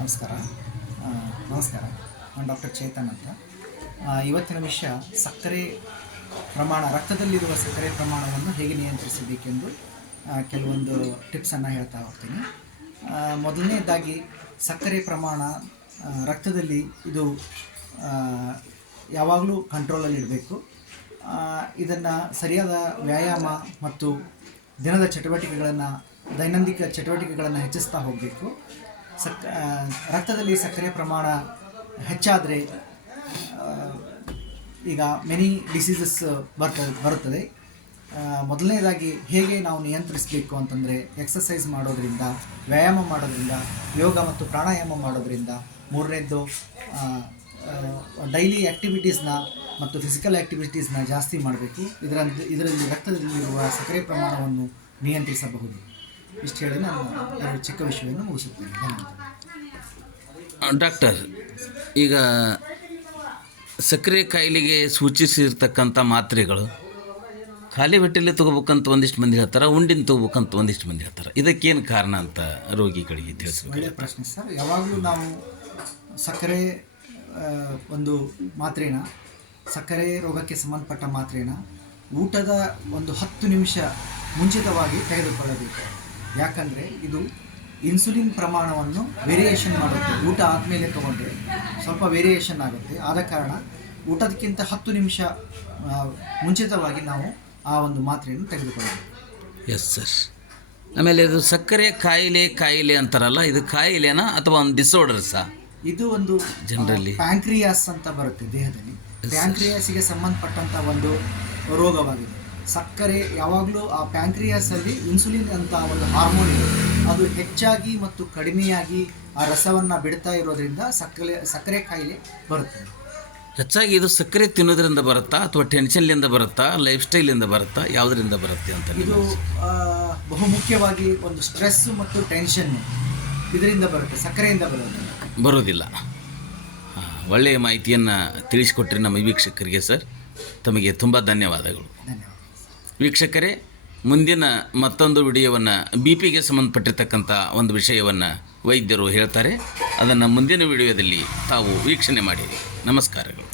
ನಮಸ್ಕಾರ. ನಮಸ್ಕಾರ. ನಾನು ಡಾಕ್ಟರ್ ಚೇತನ್ ಅಂತ. ಇವತ್ತಿನ ವಿಷಯ ಸಕ್ಕರೆ ಪ್ರಮಾಣ, ರಕ್ತದಲ್ಲಿರುವ ಸಕ್ಕರೆ ಪ್ರಮಾಣವನ್ನು ಹೇಗೆ ನಿಯಂತ್ರಿಸಬೇಕೆಂದು ಕೆಲವೊಂದು ಟಿಪ್ಸನ್ನು ಹೇಳ್ತಾ ಹೋಗ್ತೀನಿ. ಮೊದಲನೇದಾಗಿ ಸಕ್ಕರೆ ಪ್ರಮಾಣ ರಕ್ತದಲ್ಲಿ ಇದು ಯಾವಾಗಲೂ ಕಂಟ್ರೋಲಲ್ಲಿ ಇರಬೇಕು. ಇದನ್ನು ಸರಿಯಾದ ವ್ಯಾಯಾಮ ಮತ್ತು ದಿನದ ಚಟುವಟಿಕೆಗಳನ್ನು, ದೈನಂದಿನ ಚಟುವಟಿಕೆಗಳನ್ನು ಹೆಚ್ಚಿಸ್ತಾ ಹೋಗಬೇಕು. ಸಕ್ ರಕ್ತದಲ್ಲಿ ಸಕ್ಕರೆ ಪ್ರಮಾಣ ಹೆಚ್ಚಾದರೆ ಈಗ ಮೆನಿ ಡಿಸೀಸಸ್ ಬರ್ತದೆ ಬರುತ್ತದೆ. ಮೊದಲನೇದಾಗಿ ಹೇಗೆ ನಾವು ನಿಯಂತ್ರಿಸಬೇಕು ಅಂತಂದರೆ ಎಕ್ಸಸೈಸ್ ಮಾಡೋದರಿಂದ, ವ್ಯಾಯಾಮ ಮಾಡೋದರಿಂದ, ಯೋಗ ಮತ್ತು ಪ್ರಾಣಾಯಾಮ ಮಾಡೋದರಿಂದ, ಮೂರನೇದ್ದು ಡೈಲಿ ಆ್ಯಕ್ಟಿವಿಟೀಸ್ನ ಮತ್ತು ಫಿಸಿಕಲ್ ಆ್ಯಕ್ಟಿವಿಟೀಸ್ನ ಜಾಸ್ತಿ ಮಾಡಬೇಕು. ಇದರ ಇದರಲ್ಲಿ, ರಕ್ತದಲ್ಲಿರುವ ಸಕ್ಕರೆ ಪ್ರಮಾಣವನ್ನು ನಿಯಂತ್ರಿಸಬಹುದು. ಇಷ್ಟು ಹೇಳಿ ನಾನು ಎರಡು ಚಿಕ್ಕ ವಿಷಯವನ್ನು ಮುಗಿಸುತ್ತೇನೆ. ಧನ್ಯವಾದ. ಡಾಕ್ಟರ್ ಈಗ ಸಕ್ಕರೆ ಕಾಯಿಲೆಗೆ ಸೂಚಿಸಿರ್ತಕ್ಕಂಥ ಮಾತ್ರೆಗಳು ಖಾಲಿ ಹೊಟ್ಟೆಲ್ಲೇ ತೊಗೋಬೇಕಂತ ಒಂದಿಷ್ಟು ಮಂದಿ ಹೇಳ್ತಾರೆ ಉಂಡಿನ ತೊಗೋಬೇಕಂತ ಒಂದಿಷ್ಟು ಮಂದಿ ಹೇಳ್ತಾರೆ. ಇದಕ್ಕೇನು ಕಾರಣ ಅಂತ ರೋಗಿಗಳಿಗೆ ತಿಳಿಸ್ಬೇಕು? ಒಳ್ಳೆಯ ಪ್ರಶ್ನೆ ಸರ್. ಯಾವಾಗಲೂ ನಾವು ಸಕ್ಕರೆ ಒಂದು ಮಾತ್ರೆನ ಸಕ್ಕರೆ ರೋಗಕ್ಕೆ ಸಂಬಂಧಪಟ್ಟ ಮಾತ್ರೆನ ಊಟದ ಒಂದು ಹತ್ತು ನಿಮಿಷ ಮುಂಚಿತವಾಗಿ ತೆಗೆದುಕೊಳ್ಳಬೇಕು. ಯಾಕಂದರೆ ಇದು ಇನ್ಸುಲಿನ್ ಪ್ರಮಾಣವನ್ನು ವೇರಿಯೇಷನ್ ಮಾಡುತ್ತೆ. ಊಟ ಆದಮೇಲೆ ತೊಗೊಂಡ್ರೆ ಸ್ವಲ್ಪ ವೇರಿಯೇಷನ್ ಆಗುತ್ತೆ. ಆದ ಕಾರಣ ಊಟದಕ್ಕಿಂತ ಹತ್ತು ನಿಮಿಷ ಮುಂಚಿತವಾಗಿ ನಾವು ಆ ಒಂದು ಮಾತ್ರೆಯನ್ನು ತೆಗೆದುಕೊಳ್ಳಬೇಕು. ಎಸ್ ಸರ್ ಆಮೇಲೆ ಇದು ಸಕ್ಕರೆ ಕಾಯಿಲೆ ಕಾಯಿಲೆ ಅಂತಾರಲ್ಲ ಇದು ಕಾಯಿಲೆನಾ ಅಥವಾ ಒಂದು ಡಿಸೋರ್ಡರ್ಸಾ ಇದು ಒಂದು ಜನರಲ್ಲಿ ಪ್ಯಾಂಕ್ರಿಯಾಸ್ ಅಂತ ಬರುತ್ತೆ ದೇಹದಲ್ಲಿ. ಪ್ಯಾಂಕ್ರಿಯಾಸಿಗೆ ಸಂಬಂಧಪಟ್ಟಂಥ ಒಂದು ರೋಗವಾಗಿದೆ. ಸಕ್ಕರೆ ಯಾವಾಗಲೂ ಆ ಪ್ಯಾಂಕ್ರಿಯಾಸಲ್ಲಿ ಇನ್ಸುಲಿನ್ ಅಂತ ಒಂದು ಹಾರ್ಮೋನ್ ಇದೆ. ಅದು ಹೆಚ್ಚಾಗಿ ಮತ್ತು ಕಡಿಮೆಯಾಗಿ ಆ ರಸವನ್ನು ಬಿಡ್ತಾ ಇರೋದ್ರಿಂದ ಸಕ್ಕರೆ ಸಕ್ಕರೆ ಕಾಯಿಲೆ ಬರುತ್ತೆ. ಹೆಚ್ಚಾಗಿ ಇದು ಸಕ್ಕರೆ ತಿನ್ನೋದ್ರಿಂದ ಬರುತ್ತಾ ಅಥವಾ ಟೆನ್ಷನ್ಲಿಂದ ಬರುತ್ತಾ ಲೈಫ್ ಸ್ಟೈಲಿಂದ ಬರುತ್ತಾ ಯಾವುದರಿಂದ ಬರುತ್ತೆ ಅಂತ ಇದು ಬಹುಮುಖ್ಯವಾಗಿ ಒಂದು ಸ್ಟ್ರೆಸ್ ಮತ್ತು ಟೆನ್ಷನ್ ಇದರಿಂದ ಬರುತ್ತೆ ಸಕ್ಕರೆಯಿಂದ ಬರುತ್ತೆ. ಬರೋದಿಲ್ಲ ಹಾ, ಒಳ್ಳೆಯ ಮಾಹಿತಿಯನ್ನು ತಿಳಿಸಿಕೊಟ್ರಿ ನಮ್ಮ ವೀಕ್ಷಕರಿಗೆ ಸರ್. ತಮಗೆ ತುಂಬ ಧನ್ಯವಾದಗಳು. ಧನ್ಯವಾದ ವೀಕ್ಷಕರೇ, ಮುಂದಿನ ಮತ್ತೊಂದು ವಿಡಿಯೋವನ್ನು ಬಿ ಪಿಗೆ ಸಂಬಂಧಪಟ್ಟಿರ್ತಕ್ಕಂಥ ಒಂದು ವಿಷಯವನ್ನು ವೈದ್ಯರು ಹೇಳ್ತಾರೆ. ಅದನ್ನು ಮುಂದಿನ ವಿಡಿಯೋದಲ್ಲಿ ತಾವು ವೀಕ್ಷಣೆ ಮಾಡಿರಿ. ನಮಸ್ಕಾರಗಳು.